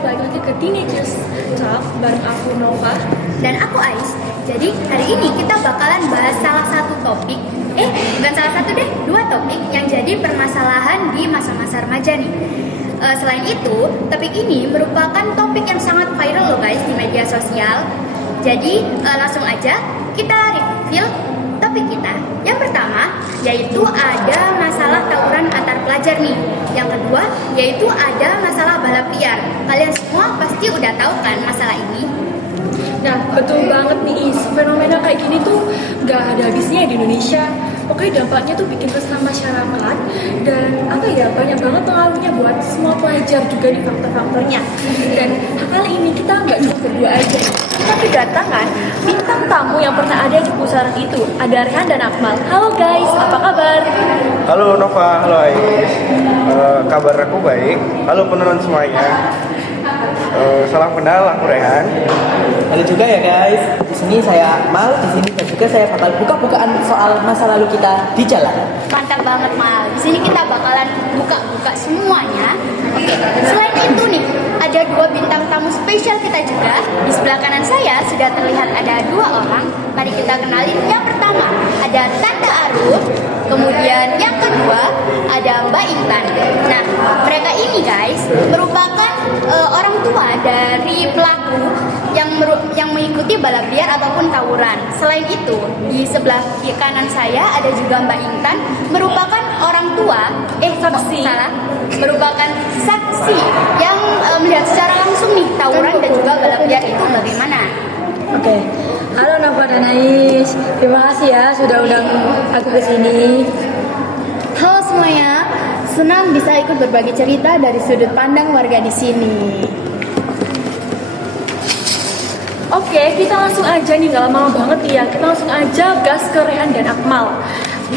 balik lagi ke Teenagers Talk bareng aku Nova dan aku Ais. Jadi hari ini kita bakalan bahas salah satu topik, bukan salah satu deh, dua topik yang jadi permasalahan di masa-masa remaja nih. Selain itu, topik ini merupakan topik yang sangat viral loh guys di media sosial. Jadi langsung aja kita reveal topik kita. Yang pertama yaitu ada masalah tawuran antar pelajar nih. Yang kedua yaitu ada masalah balap liar. Kalian semua pasti udah tahu kan masalah ini? Nah, betul banget nih Is. Fenomena kayak gini tuh gak ada habisnya di Indonesia. Pokoknya dampaknya tuh bikin resah masyarakat. Dan banyak banget pengaruhnya buat semua pelajar juga di faktor-faktornya. Dan kali ini kita gak cuma berdua aja. Kita kedatangan bintang tamu yang pernah ada di pusaran itu. Ada Rehan dan Akmal. Halo guys, apa kabar? Halo Nova, halo Ais. Kabar aku baik. Halo penonton semuanya. Salam kenal, aku Rehan. Halo juga ya guys. Di sini saya Mal, di sini dan juga saya bakal buka-bukaan soal masa lalu kita di jalan. Mantap banget Mal. Di sini kita bakalan buka-buka semuanya. Oke. Selain itu nih, ada dua bintang tamu spesial kita juga. Di sebelah kanan saya sudah terlihat ada dua orang. Mari kita kenalin. Yang pertama ada Tante Aruf. Kemudian yang kedua ada Mbak Intan. Nah, mereka ini guys merupakan orang tua dari pelaku yang mengikuti balap liar ataupun tawuran. Selain itu, di sebelah kanan saya ada juga Mbak Intan, merupakan orang tua, merupakan saksi yang melihat secara langsung nih tawuran dan juga balap liar itu bagaimana. Oke, halo Nova dan Ais. Terima kasih ya sudah undang aku ke sini. Halo semuanya, senang bisa ikut berbagi cerita dari sudut pandang warga di sini. Oke, kita langsung aja nih, gak lama banget ya. Kita langsung aja gas ke Rehan dan Akmal.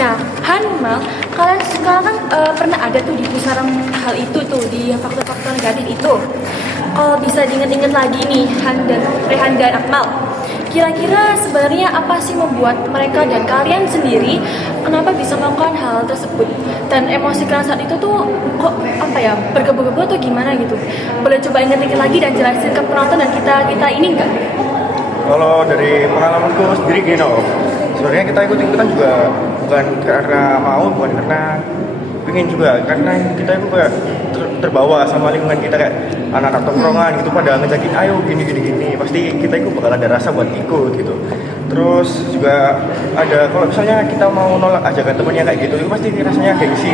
Nah, Han, Mal, kalian sekarang kan pernah ada tuh di pusaran hal itu tuh, di faktor-faktor negatif itu. Kalau bisa diinget-inget lagi nih, Rehan dan Akmal, kira-kira sebenarnya apa sih membuat mereka dan kalian sendiri kenapa bisa melakukan hal tersebut? Dan emosi kalian saat itu tuh kok bergebu-gebu atau gimana gitu? Boleh coba inget-inget lagi dan jelasin ke penonton dan kita ini enggak? Kalau dari pengalamanku sendiri gini, sebenarnya kita ikut-ikutan juga bukan karena mau, bukan karena pengen juga, karena kita itu kayak terbawa sama lingkungan kita, kayak anak-anak tongkrongan gitu pada ngejakin ayo gini, pasti kita itu bakal ada rasa buat ikut gitu. Terus juga ada kalau misalnya kita mau nolak ajakan temennya kayak gitu, itu pasti rasanya gengsi,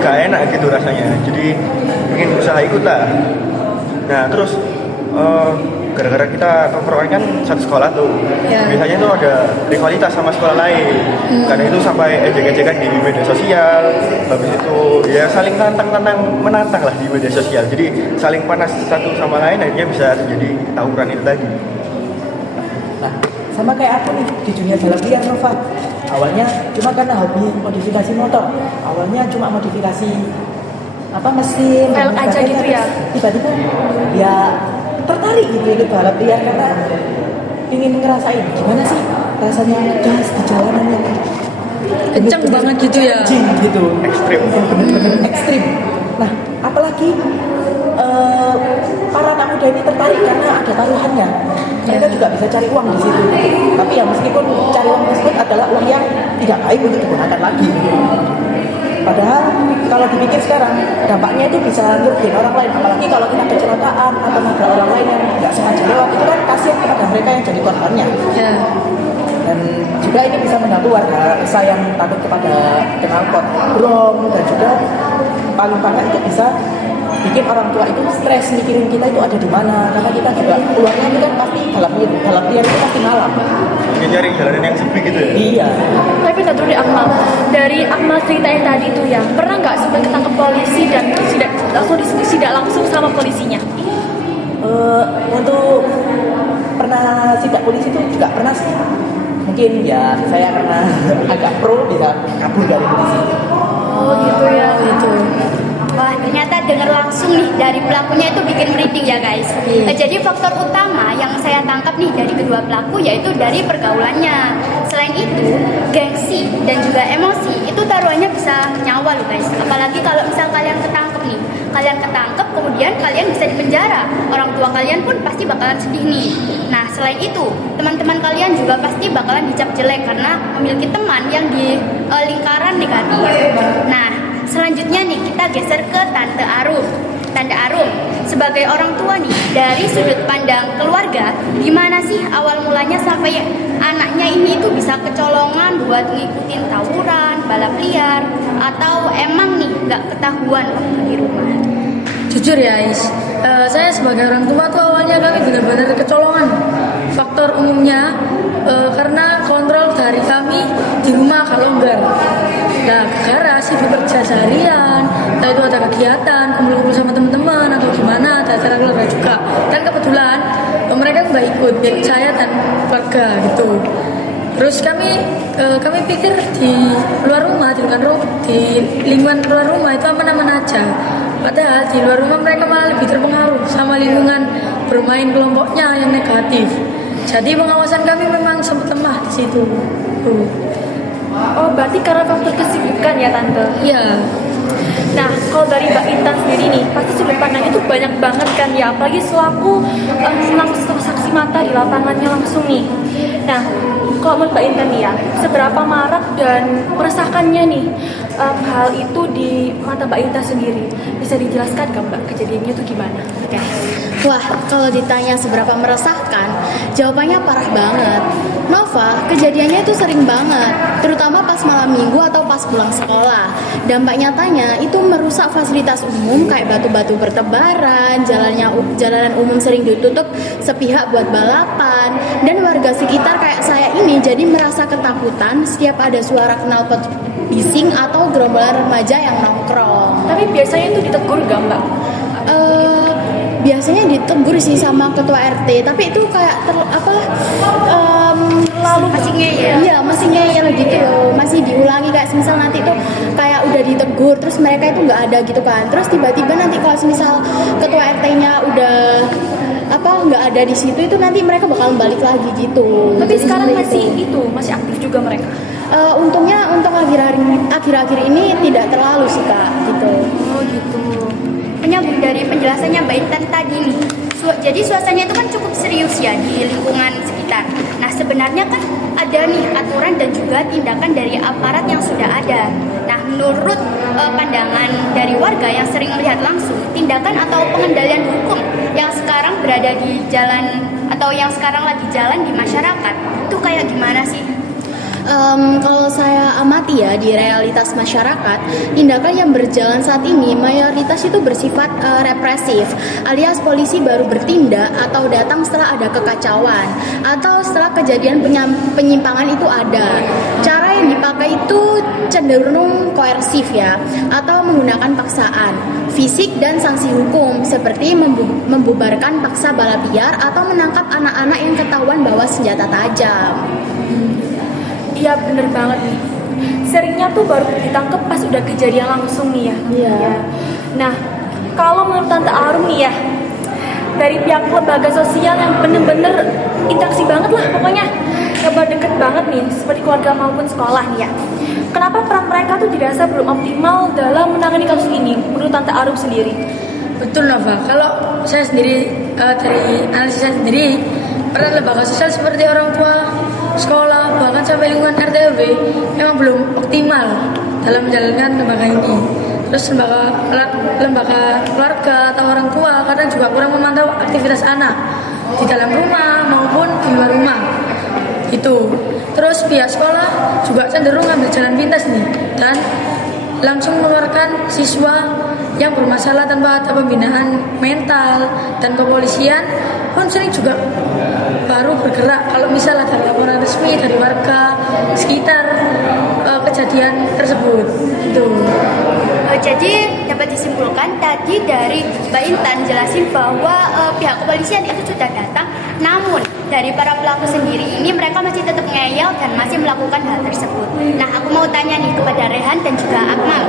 gak enak gitu rasanya, jadi pengen usaha ikut lah. Nah terus gara-gara kita tongkrongan kan satu sekolah tuh, biasanya tuh ada rivalitas sama sekolah lain. Karena itu sampai ejek-ejekan di media sosial. Habis itu ya saling menantang lah di media sosial. Jadi saling panas satu sama lain, akhirnya bisa terjadi tawuran itu tadi. Nah, sama kayak aku nih di dunia balap liar Nova. Awalnya cuma karena hobi modifikasi motor. Awalnya cuma modifikasi mesin, Velg aja gitu ya. Tiba-tiba ya tertarik gitu ikut balap liar karena ingin ngerasain gimana sih rasanya ngegas di jalanan yang Kenceng banget gitu ya. Kenceng gitu, Ekstrim. bener-bener ekstrim. Nah, apalagi para anak muda ini tertarik karena ada taruhannya. Mereka juga bisa cari uang di situ. Tapi ya meskipun cari uang tersebut adalah uang yang tidak baik untuk digunakan lagi. Padahal kalau dipikir sekarang dampaknya itu bisa ngerugiin orang lain, apalagi kalau kita kecelakaan atau nabrak orang lain yang nggak sengaja lewat, itu kan kasihan kepada mereka yang jadi korbannya. Dan juga ini bisa mengganggu warga desa yang takut kepada knalpot, brong, dan juga paling banyak itu bisa bikin orang tua itu stres mikirin kita itu ada di mana, karena kita juga keluarnya itu kan pasti balap liar itu pasti malam. Mungkin cari jalanan yang sepi gitu ya. Iya. Tapi tak dulu Akmal, dari Akmal cerita yang tadi tuh ya, pernah nggak sampai ketangkep polisi dan tidak langsung sama polisinya? Untuk pernah sidak polisi itu juga pernah sih. Mungkin ya saya karena agak pro bisa kabur dari polisi. Oh gitu ya, gitu. Wah, ternyata dengar langsung nih dari pelakunya itu bikin merinding ya guys. Jadi faktor utama yang saya tangkap nih dari kedua pelaku yaitu dari pergaulannya. Selain itu, gengsi dan juga emosi itu taruhannya bisa nyawa loh guys. Apalagi kalau misal kalian ketangkep nih, kalian ketangkep, kemudian kalian bisa dipenjara. Orang tua kalian pun pasti bakalan sedih nih. Nah, selain itu, teman-teman kalian juga pasti bakalan dicap jelek karena memiliki teman yang di lingkaran negatif. Nah, selanjutnya nih kita geser ke Tante Arum. Tante Arum, sebagai orang tua nih, dari sudut pandang keluarga, gimana sih awal mulanya sampai anaknya ini tuh bisa kecolongan buat ngikutin tawuran, balap liar, atau emang nih nggak ketahuan waktu di rumah? Jujur ya Is, saya sebagai orang tua tuh awalnya kami benar-benar kecolongan. Faktor umumnya karena kontrol dari kami di rumah kalau enggak. Nah, gara sibuk kerja seharian, entah itu ada kegiatan, kumpul-kumpul sama teman-teman atau gimana, ada acara keluarga juga. Dan kebetulan mereka nggak ikut saya dan keluarga gitu. Terus kami pikir di luar rumah, di lingkungan luar rumah itu aman-aman aja. Padahal di luar rumah mereka malah lebih terpengaruh sama lingkungan bermain kelompoknya yang negatif. Jadi pengawasan kami memang sempat lemah di situ. Oh, berarti karena faktor kesibukan ya Tante? Iya. Nah, kalau dari Mbak Intan sendiri nih, pasti sudut pandangnya itu banyak banget kan ya, apalagi selaku langsung saksi mata di lapangannya langsung nih. Nah, kalau menurut Mbak Intan nih ya, seberapa marak dan meresahkannya nih hal itu di mata Mbak Intan sendiri? Bisa dijelaskan gak Mbak, kejadiannya itu gimana? Oke. Wah, kalau ditanya seberapa meresahkan, jawabannya parah banget. Nova, kejadiannya itu sering banget, terutama pas malam minggu atau pas pulang sekolah. Dampak nyatanya itu merusak fasilitas umum kayak batu-batu bertebaran, jalanan umum sering ditutup sepihak buat balapan, dan warga sekitar kayak saya ini jadi merasa ketakutan setiap ada suara knalpot bising atau gerombolan remaja yang nongkrong. Tapi biasanya itu ditegur gak Mbak? Biasanya ditegur sih sama ketua RT, tapi itu kayak Lalu masih ngeyel. Iya, masih ngeyel gitu, masih diulangi kayak semisal nanti tuh kayak udah ditegur, terus mereka itu nggak ada gitu kan, terus tiba-tiba nanti kalau semisal ketua RT-nya udah nggak ada di situ, itu nanti mereka bakal balik lagi gitu. Tapi Jadi sekarang seperti masih aktif juga mereka? Untungnya untuk akhir-akhir ini tidak terlalu sih Kak, gitu. Oh gitu. Menyambung dari penjelasannya Mbak Intan tadi nih, jadi suasananya itu kan cukup serius ya di lingkungan sekitar. Nah, sebenarnya kan ada nih aturan dan juga tindakan dari aparat yang sudah ada. Nah, menurut pandangan dari warga yang sering melihat langsung, tindakan atau pengendalian hukum yang sekarang berada di jalan atau yang sekarang lagi jalan di masyarakat itu kayak gimana sih? Kalau saya amati ya di realitas masyarakat, tindakan yang berjalan saat ini mayoritas itu bersifat represif, alias polisi baru bertindak atau datang setelah ada kekacauan atau setelah kejadian penyimpangan itu ada. Cara yang dipakai itu cenderung koersif ya, atau menggunakan paksaan, fisik dan sanksi hukum seperti membubarkan paksa balap liar atau menangkap anak-anak yang ketahuan bawa senjata tajam. Iya bener banget nih. Seringnya tuh baru ditangkap pas udah kejadian langsung nih ya. Iya. Nah, kalau menurut Tante Arum nih ya, dari pihak lembaga sosial yang bener-bener interaksi banget lah pokoknya, yang deket banget nih, seperti keluarga maupun sekolah nih ya. Kenapa peran mereka tuh dirasa belum optimal dalam menangani kasus ini menurut Tante Arum sendiri? Betul Nova, kalau saya sendiri dari analisis saya sendiri, peran lembaga sosial seperti orang tua, sekolah, bahkan sampai lingkungan RT RW memang belum optimal dalam menjalankan lembaga ini. Terus lembaga keluarga atau orang tua kadang juga kurang memantau aktivitas anak di dalam rumah maupun di luar rumah. Itu. Terus pihak sekolah juga cenderung ambil jalan pintas nih dan langsung mengeluarkan siswa yang bermasalah tanpa ada pembinaan mental, dan kepolisian pun sering juga baru bergerak kalau misalnya ada laporan resmi dari warga sekitar kejadian tersebut. Itu. Jadi dapat disimpulkan tadi dari Mbak Intan jelasin bahwa pihak kepolisian itu sudah datang, namun dari para pelaku sendiri ini mereka masih tetap ngeyel dan masih melakukan hal tersebut. Nah, aku mau tanya nih kepada Rehan dan juga Akmal,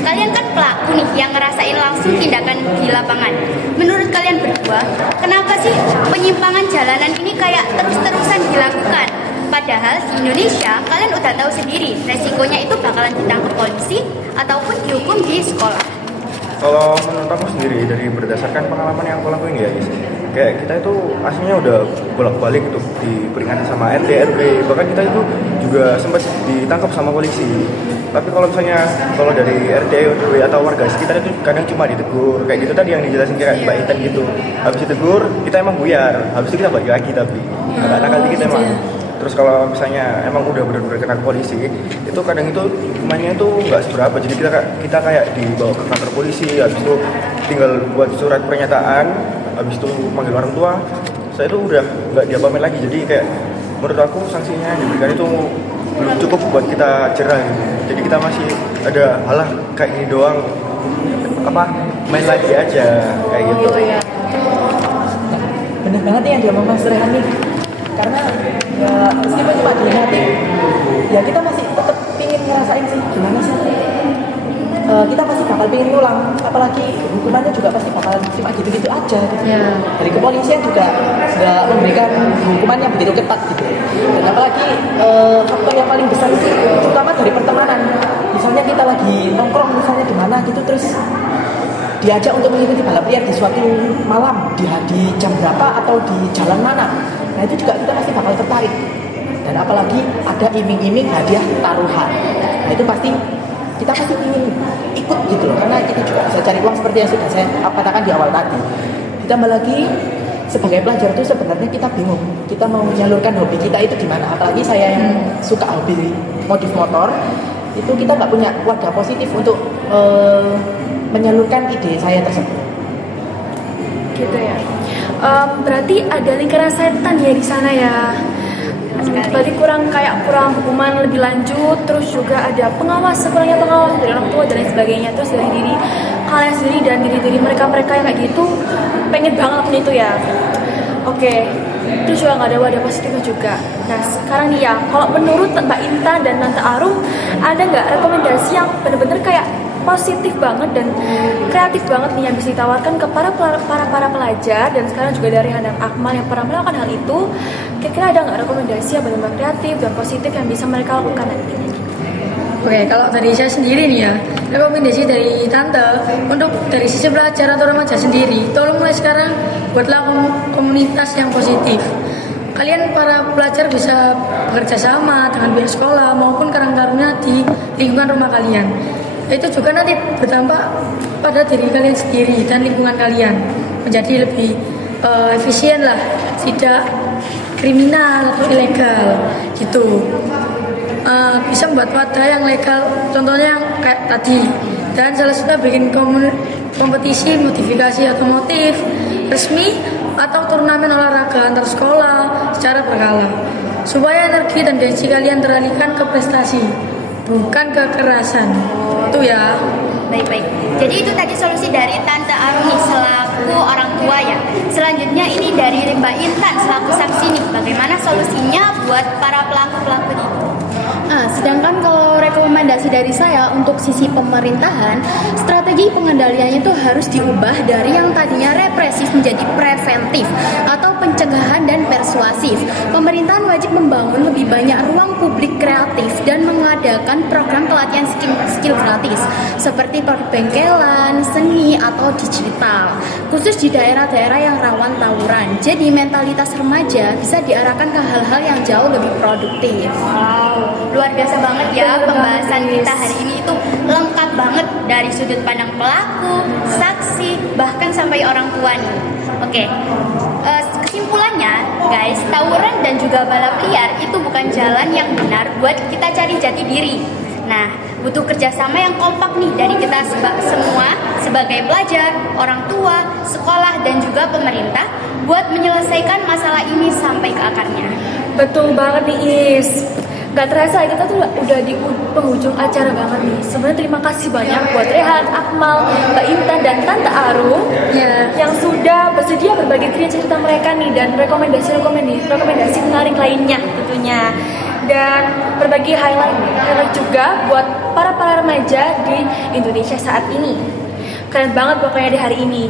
kalian kan pelaku nih yang ngerasain langsung tindakan di lapangan. Menurut kalian berdua, kenapa sih penyimpangan jalanan ini kayak terus-terusan dilakukan? Padahal di Indonesia, kalian udah tahu sendiri resikonya itu bakalan ditangkap polisi ataupun dihukum di sekolah. Kalau menurut aku sendiri dari berdasarkan pengalaman yang aku lakuin ya, guys, kayak kita itu aslinya udah bolak-balik tuh diperingatkan sama RT RW, bahkan kita itu juga sempat ditangkap sama polisi. Tapi kalau misalnya kalau dari RT RW atau warga sekitar itu kadang cuma ditegur kayak gitu tadi yang dijelasin kayak Mbak Intan gitu. Habis ditegur kita emang buyar, habis itu kita balik lagi tapi agak nakal dikit emang. Terus kalau misalnya emang udah benar-benar kena polisi, itu kadang itu hukumannya itu nggak seberapa. Jadi kita kayak dibawa ke kantor polisi, habis itu tinggal buat surat pernyataan, habis itu manggil orang tua. Saya itu udah nggak diapa-apain lagi. Jadi kayak menurut aku sanksinya yang diberikan itu belum cukup buat kita jerah gitu. Jadi kita masih ada halah kayak gini doang, main lagi aja kayak gitu. Bener banget nih yang dia Mas Rehan nih, karena ya meskipun cuma diingatin, ya kita masih tetap pingin ngerasain sih gimana sih, kita pasti bakal pingin ngulang, apalagi hukumannya juga pasti bakal cuma gitu-gitu aja gitu. Dari kepolisian juga nggak memberikan hukuman yang begitu ketat gitu, dan apalagi faktor yang paling besar itu terutama dari pertemanan. Misalnya kita lagi nongkrong misalnya di mana gitu, terus diajak untuk mengikuti balap liar di suatu malam di jam berapa atau di jalan mana, nah itu juga kita pasti bakal tertarik. Dan apalagi ada iming-iming hadiah taruhan, nah itu pasti kita pasti ingin ikut gitu loh, karena kita juga bisa cari uang seperti yang sudah saya katakan di awal tadi. Ditambah lagi sebagai pelajar itu sebenarnya kita bingung kita mau menyalurkan hobi kita itu di mana. Apalagi saya yang suka hobi modif motor, itu kita nggak punya wadah positif untuk menyalurkan ide saya tersebut. Gitu ya. Berarti ada lingkaran setan ya di sana ya. Berarti kurang hukuman lebih lanjut, terus juga ada kurangnya pengawas dari orang tua dan lain sebagainya. Terus dari diri kalian sendiri dan diri mereka yang kayak gitu pengen banget itu ya. Oke. Terus juga nggak ada wadah positifnya juga. Nah sekarang nih ya, kalau menurut Mbak Intan dan Tante Arum, ada nggak rekomendasi yang benar-benar kayak positif banget dan kreatif banget nih yang bisa ditawarkan ke para pelajar dan sekarang juga dari Han dan Akmal yang pernah melakukan hal itu? Kira-kira ada nggak rekomendasi yang benar-benar kreatif dan positif yang bisa mereka lakukan nantinya? Oke, kalau dari saya sendiri nih ya, rekomendasi dari Tante untuk dari sisi pelajar atau remaja sendiri, tolong mulai sekarang buatlah komunitas yang positif. Kalian para pelajar bisa bekerja sama dengan pihak sekolah maupun karang-taruna di lingkungan rumah kalian. Itu juga nanti berdampak pada diri kalian sendiri dan lingkungan kalian menjadi lebih efisien lah, tidak kriminal atau ilegal gitu. Bisa membuat wadah yang legal, contohnya yang kayak tadi. Dan salah satunya bikin kompetisi modifikasi otomotif resmi atau turnamen olahraga antar sekolah secara berkala, supaya energi dan gengsi kalian teralihkan ke prestasi, bukan kekerasan. Itu ya. Baik. Jadi itu tadi solusi dari Tante Arumi selaku orang tua ya. Selanjutnya ini dari Mbak Intan selaku saksi nih. Bagaimana solusinya buat para pelaku-pelaku ini? Sedangkan kalau rekomendasi dari saya untuk sisi pemerintahan, strategi pengendaliannya itu harus diubah dari yang tadinya represif menjadi preventif atau pencegahan dan persuasif. Pemerintahan wajib membangun lebih banyak ruang publik kreatif dan mengadakan program pelatihan skill gratis seperti perbengkelan, seni atau digital, khusus di daerah-daerah yang rawan tawuran. Jadi mentalitas remaja bisa diarahkan ke hal-hal yang jauh lebih produktif. Wow, luar biasa banget ya pembahasan kita hari ini, itu lengkap banget dari sudut pandang pelaku, saksi, bahkan sampai orang tua nih. Oke, kesimpulannya guys, tawuran dan juga balap liar itu bukan jalan yang benar buat kita cari jati diri. Nah, butuh kerjasama yang kompak nih dari kita semua sebagai pelajar, orang tua, sekolah, dan juga pemerintah buat menyelesaikan masalah ini sampai ke akarnya. Betul banget nih Is. Gak terasa kita tuh udah di penghujung acara banget nih. Sebenarnya terima kasih banyak buat Rehan, Akmal, Mbak Intan, dan Tante Arum yang sudah bersedia berbagi cerita mereka nih dan rekomendasi menarik lainnya tentunya. Dan berbagi highlight juga buat para remaja di Indonesia saat ini. Keren banget pokoknya di hari ini.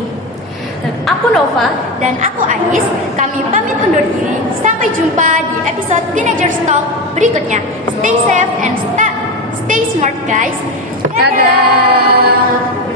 Dan aku Nova dan aku Ais, kami pamit undur diri. Sampai jumpa di episode Teenagers Talk berikutnya. Stay safe and stay smart guys. Dadah.